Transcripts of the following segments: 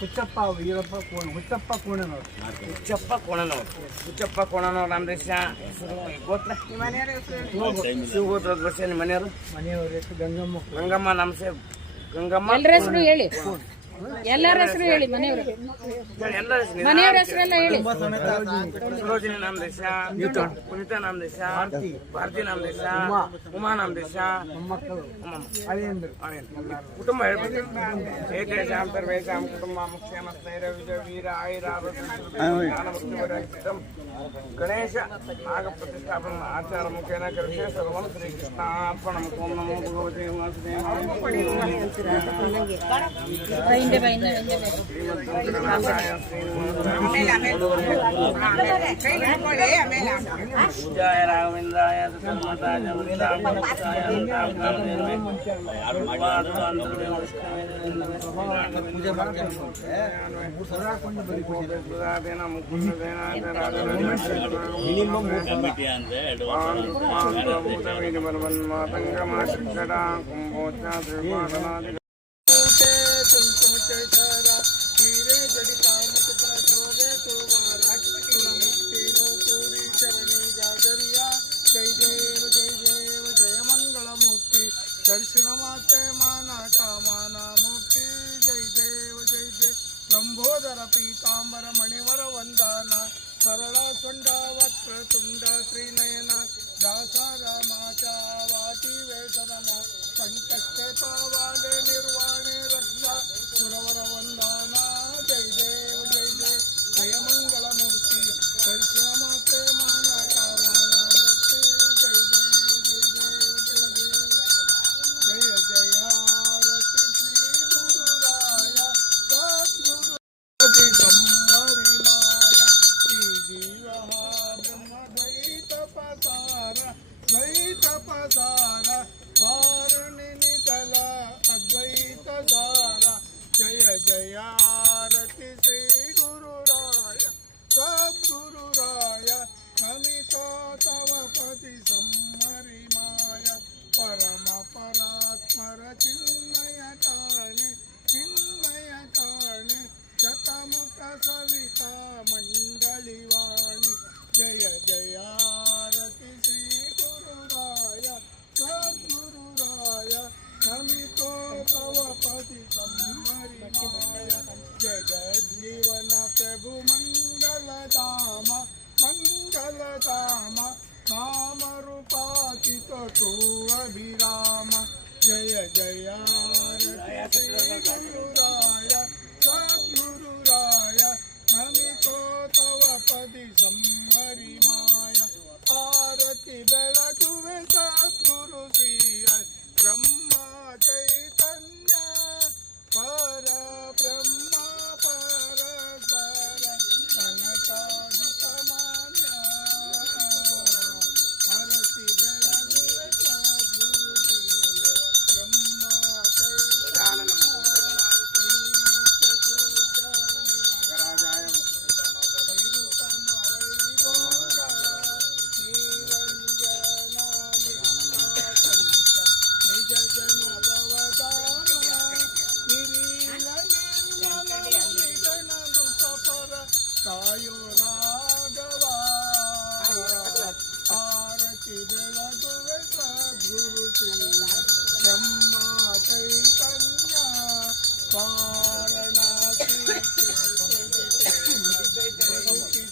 ಹುಚ್ಚಪ್ಪ ವೀರಪ್ಪ ಹುಚ್ಚಪ್ಪ ಕೋಣನವರು ಹುಚ್ಚಪ್ಪ ಕೋಣನವ್ರು ನಮ್ಮ ದೇಶ ಗೋತ್ರ ಶಿವಗೋತ್ರದ ವರ್ಷ ನಿಮ್ಮ ಮನೆಯವರು ಗಂಗಮ್ಮ ನಮಸ್ತೆ ಗಂಗಮ್ಮ ಹೇಳಿ ಎಲ್ಲರ ಹೆಸರು ಹೇಳಿ ಮನೆಯವ್ರ ಹೆಸರೆಲ್ಲ ಹೇಳಿ. ಸರೋಜಿನಿ ನಮ್ಮ ದೇಶ, ಪುನೀತಾ ನಮ್ಮ ದೇಶ, ಭಾರತಿ ನಮ್ಮ ದೇಶ, ಉಮಾ ನಮ್ಮ ದೇಶ, ಕುಟುಂಬ ಹೇಳ್ಬೇಕು. ಏಕೇಶಾಂ ಸರ್ವೇಶಾಂ ಕುಟುಂಬ ಮುಖ್ಯ ಸ್ಥೈರ್ಯ ವಿಜಯ ವೀರ ಆಯುರ ಗಣೇಶ ನಾಗ ಪ್ರತಿಷ್ಠಾಪನ ಆಚಾರ ಮುಖೇನ ಕೃಷ್ಣ ಸರ್ವಂ ಶ್ರೀಕೃಷ್ಣಾರ್ಪಣ ಓಂ ನಮೋ ಭಗವತೆ ಜಯ ರಾಘವೇಂದ್ರಾಯ दर्शन माते माना कामाना मुक्ति जय देव लंबोदर पीतांबर मणिवर वंदना सरला सुंडा वक्र तुंड त्रिनयना दासा रामाचा वाटी वेसनमा संकष्टे पावाले निर्वाणे रक्षा सुरवर वंदना जय देव जय मंगल मूर्ति दर्शन माते माना कामाना मुक्ति जय जय आरती श्री गुरुराय सद्गुरु सम्मरि माया श्री जीव ब्रह्म द्वैत पसार वारुणि नितल अद्वैत सार जय जय आरती श्री गुरुराय सद्गुरुराय नमितो तव पति सम्मरि माया परम परात्पर चिन्मय ताणे शतमुख सविता मंडली वाणी जय जय आरती श्री गुरुराय सद्गुरुराय नमितो तव पति सम्मरि माया जगज्जीवन प्रभु मंगलधाम नाम रूपातीत तो अभिराम जय जय आरती गुरुराय सद्गुरुराय नमितो तव पदि सम्मरि माया आरती बेळगुवे सद्गुरु श्री ब्रह्म चैतन्य पर ब्रह्म पर सर सनकादिक मान्य आरती बेळगुवे सद्गुरु श्री ब्रह्म चैतन्य कायो राघवा आरती बेळगुवे सद्गुरु श्री ब्रह्म चैतन्य वाರಣಾಸಿ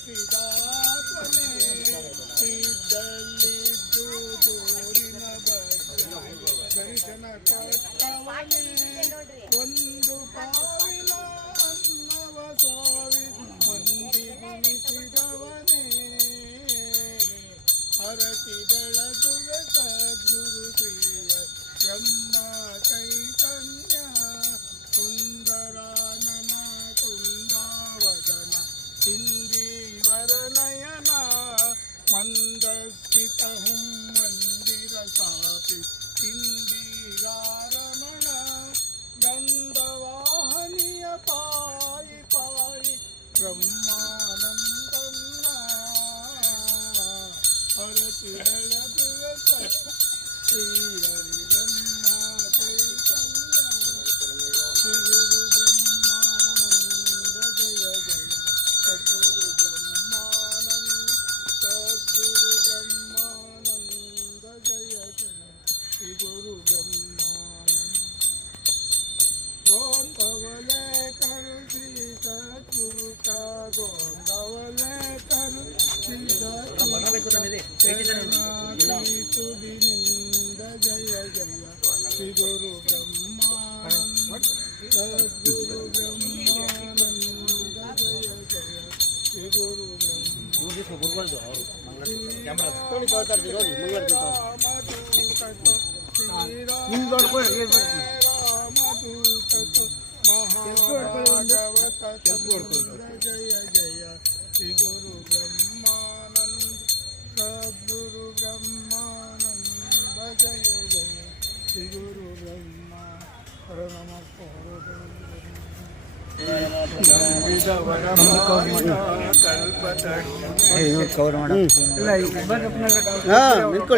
ಸಿದ್ಧಾತ್ಮನೆ ಸಿದ್ಧಲ್ಲಿದ್ದು ದೂರಿನ ದರ್ಶನ ಕೊಟ್ಟವನೇ ಒಂದು ಪಾವಿನ ಅನ್ನವ ಸಾವಿ ಮಂದಿರ ಆರತಿ ಬೆಳಗುವೆ ಸದ್ಗುರು ಶ್ರೀಯ ಬ್ರಹ್ಮ ಚೈತನ್ಯ ಸುಂದರಾನನ ಕುಂದಾವದನ ಇಂದೀವರ ನಯನ ಮಂದಸ್ಮಿತ ಹುಂ ಮಂದಿರ ಸಾಪಿ ಇಂದಿರಾರಮಣ ಗಂಧವಾಹನಿಯ ಪಾಯಿ ಪಾಯಿ ಬ್ರಹ್ಮಾನಂದನ್ನ ಹರತಿ ಬೆಳಗುವೆ ಶ್ರೀಹರಿ ಬ್ರಹ್ಮ ಚೈತನ್ಯ ಶ್ರೀ ಗುರು ಬ್ರಹ್ಮಾನಂದ ಜಯ ಜಯ ಸದ್ಗುರು ಬ್ರಹ್ಮಾನಂದ ಸದ್ಗುರು ಬ್ರಹ್ಮಾನಂದ ಜಯ ಜಯ ಶ್ರೀ ಗುರು ಬ್ರಹ್ಮಾನಂದ ಗೋಂದವಲೆ ಕರು ಶ್ರೀ ಸದ್ಗುರು ಕಾ ಗೋಂದವಲೆ ಕರು ಶ್ರೀ ತುಬಿನಿಂದ ಜಯ ಜಯ ಶ್ರೀ ಗುರು ಬ್ರಹ್ಮಾನಂದ ಸದ್ಗುರು ಬ್ರಹ್ಮಾನಂದ ಜಯ ಜಯ ಶ್ರೀ ಗುರು ಮಹಾಭಾಗವತ ಜಯ ಜಯ ಶ್ರೀ ಗುರು ಬ್ರಹ್ಮಾನಂದ ಸದ್ಗುರು ಬ್ರಹ್ಮಾನಂದ ಜಯ ಜಯ ಶ್ರೀ ಗುರು ಬ್ರಹ್ಮ ಹರ ನಮಃ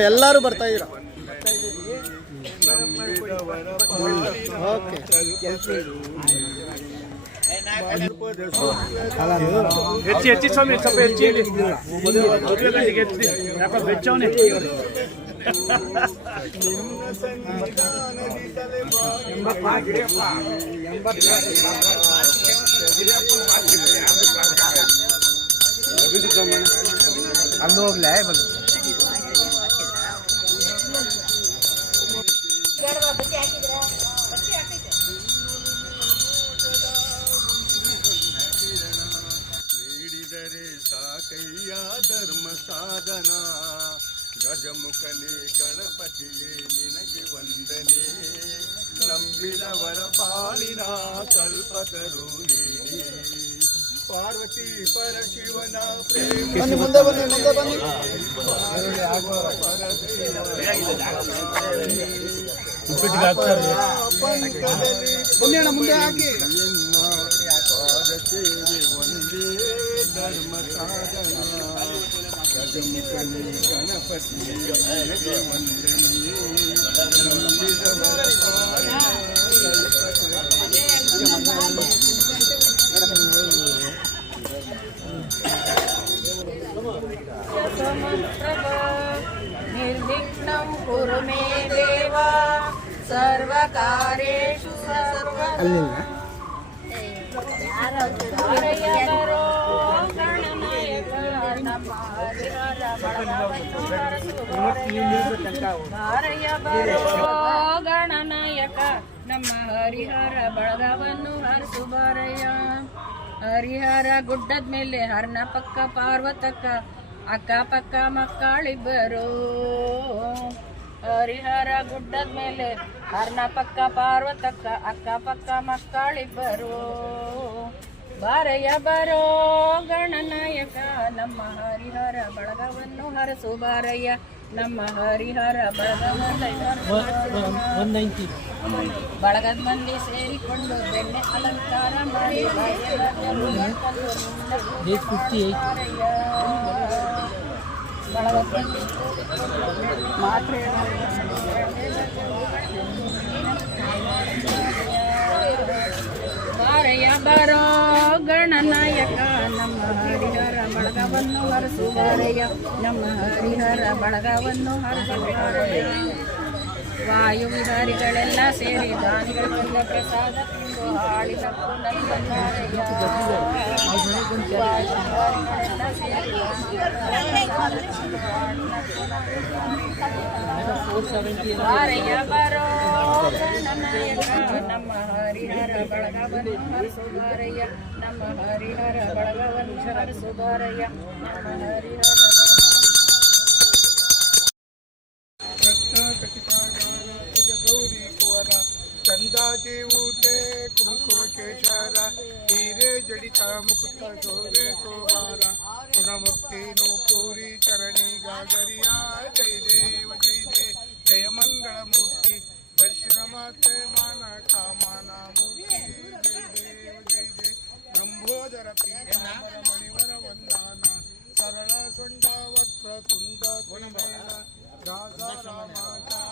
ಎಲ್ಲರೂ ಬರ್ತಾ ಇದ್ದೀರಾ ಓಕೆ ಹೆಚ್ಚಿ ಸ್ವಾಮಿ ಸ್ವಲ್ಪ ಹೆಚ್ಚಿ ಯಾಕೋ ಬೆಚ್ಚವನೆ ಅಲ್ಲಿ ಹೋಗ್ಲಾ ನೀಡಿದರೆ ಸಾಕಯ್ಯ ಧರ್ಮ ಸಾಧನ ಗಜಮುಖನೇ ಗಣಪತಿಯೇ ನಿನಗೆ ವಂದನೆ ನಂಬಿದವರ ಪಾಲಿನ ಕಲ್ಪತರು ನೀಡಿ ಪಾರ್ವತಿ ಪರಶಿವನ ಪ್ರೇಮ ಮುಂದೆ ಬನ್ನಿ ಮುಂದೆ ಹಾಕಿ ಪಾದಸೇವೆ ಒಂದೇ ಧರ್ಮ ಸಾಧನ ಗಜಮುಖನೇ ಗಣಪತಿಯೇ ನಿನಗೆ ವಂದನೆ ನಂಬಿದವರ ಪಾಲಿನ ನಿರ್ವಿಘ್ನಂ ಕುರು ಮೇ ದೇವ ಸರ್ವಕಾರ್ಯೇಷು ಸರ್ವದಾ ಹರಯ ಬರೋ ಗಣನಾಯಕ ನಮ್ಮ ಹರಿಹರ ಬಳಗವನ್ನು ಹರಯ ಬರೋ ಗಣನಾಯಕ ನಮ್ಮ ಹರಿಹರ ಬಳಗವನ್ನು ಹರಿಸು ಬಾರಯ್ಯ ಹರಿಹರ ಗುಡ್ಡದ ಮೇಲೆ ಹರ್ನ ಪಕ್ಕ ಪಾರ್ವತಕ್ಕ ಅಕ್ಕ ಪಕ್ಕ ಮಕ್ಕಳಿಬ್ಬರು ಹರಿಹರ ಗುಡ್ಡದ ಮೇಲೆ ಹರ್ನ ಪಕ್ಕ ಪಾರ್ವತಕ್ಕ ಅಕ್ಕ ಪಕ್ಕ ಮಕ್ಕಳಿಬ್ಬರು ಬಾರಯ್ಯ ಬರೋ ಗಣನಾಯಕ ನಮ್ಮ ಹರಿಹರ ಬಳಗವನ್ನು ಹರಸು ಬಾರಯ್ಯ ನಮ್ಮ ಹರಿಹರ ಬಳಗವನ್ನು ಬಳಗದ ಮಂದಿ ಸೇರಿಕೊಂಡು ಬೆಣ್ಣೆ ಅಲಂಕಾರ ಮಾಡಿ ಬಳಗದ ಮಂದಿ ಮಾತ್ರೆ ಬಾರಯ್ಯ ಬರೋ ಗಣನಾಯಕ ನಮ್ಮ ಹರಿಹರ ಬಳಗವನ್ನು ಹರಸು ಬಾರಯ್ಯ ನಮ್ಮ ಹರಿಹರ ಬಳಗವನ್ನು ಹರಸು ಬಾರಯ್ಯ ವಾಯು ವಿಹಾರಿಗಳೆಲ್ಲ ಸೇರಿ ದಾನಿಗಳಿಂದ ಪ್ರಸಾದ ತಿಂದು ಹಾಳಿನ ಪುನರ್ಬಂದಾರಯ್ಯ ವಾಯು ವಿಹಾರಿಗಳೆಲ್ಲ ಸೇರಿ ಬಾರಯ್ಯ ಬರೋ ಗಣನಾಯಕ ನಮ್ಮ ಹರಿಹರ ಬಳಗವನ್ನು ಹರಸು ಬಾರಯ್ಯ ನಮ್ಮ ಹರಿಹರ ಬಳಗವನ್ನು ಹರಸು ಬಾರಯ್ಯ ನಮ್ಮ ಹರಿಹರ ಕುಂಕುಮ ಕೇಶರ ಹೀರೆ ಜಡಿತ ಮುಕುಟ ಶೋಭೆ ಶೋಭಾರ ಗುಣಮುಕ್ತಿ ನೂಪೂರಿ ಚರಣಿ ಗಾಗರಿಯ ಜಯ ದೇವ ಜಯ ಮಂಗಳ ಮೂರ್ತಿ ದರ್ಶನ ಮಾತೆ ಮಾನ ಕಾಮನ ಮೂರ್ತಿ ಜಯ ದೇವ ನಂಬೋದರ ಪೀಠ ಮಣಿವರ ವಂದಾನ ಸರಳ ಸೊಂಡ ವಕ್ರ ತುಂಡ ಗುಣಮಯನ ದಾಸ ರಾಮಾಚಾರ